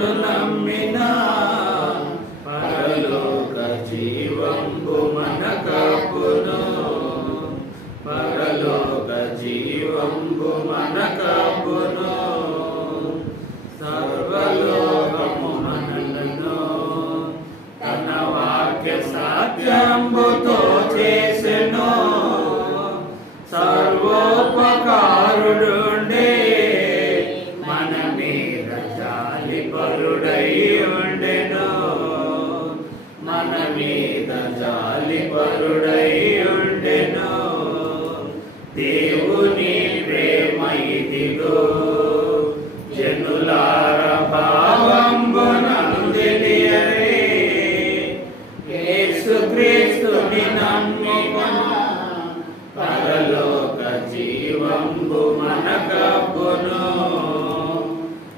క్రీస్తును నమ్మినా పరలోక జీవంబు మనకప్పును, పరలోక జీవంబు మనకప్పును. సర్వలోకము మనలను తన వాక్య సత్యంబుతో చేసెను, సర్వోపకారుడుండే మన మీద జాలిపరుడై ఉండెను, మన మీద జాలిపరుడై ఉండెను. దేవుని ప్రేమ ఇదిగో జనులార భావంబునను తెలియరే, యేసుక్రీస్తుని నమ్మిన పరలోక జీవంబు మనకప్పును,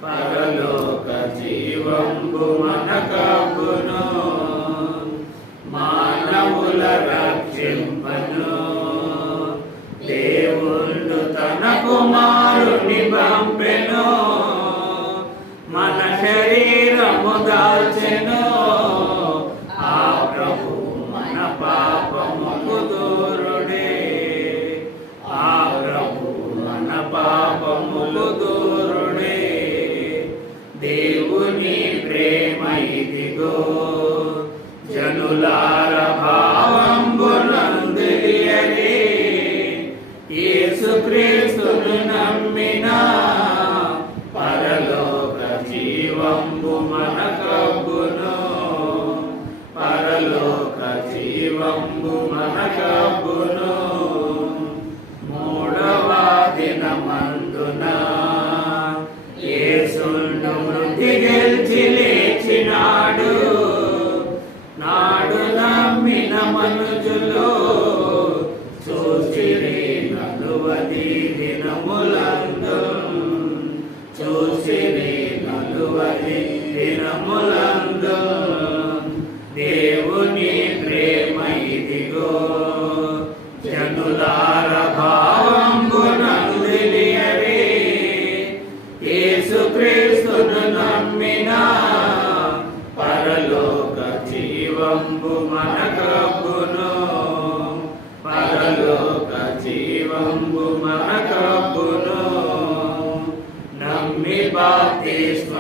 పరలోక జీవంబు మనకప్పును. మానవుల రక్షింపను దేవుడు తన కుమారుని పంపెను, మన శరీరము దాల్చెను. ఆ ప్రభు మన పాపముకు దూరుడే, ఆ ప్రభు మన పాపముకు దూరుడే. దేవుని ప్రేమ ఇదిగో జనులార భావంబునను తెలియరే, యేసుక్రీస్తును నమ్మినా పరలోక జీవంబు మనకప్పును, పరలోక జీవంబు మనకప్పును. మూడవ దినమందున యేసును మృతి గెలిచి లేచినాడు. నాడు నమ్మిన మనుజులు చూసిరి నలువది దినములందు, చూసిరి నలువది దినములందు. దేవుని ప్రేమ ఇదిగో జనులార భావంబునను తెలియరే, యేసుక్రీస్తును నమ్మినా పరలోక జీవంబు మనకు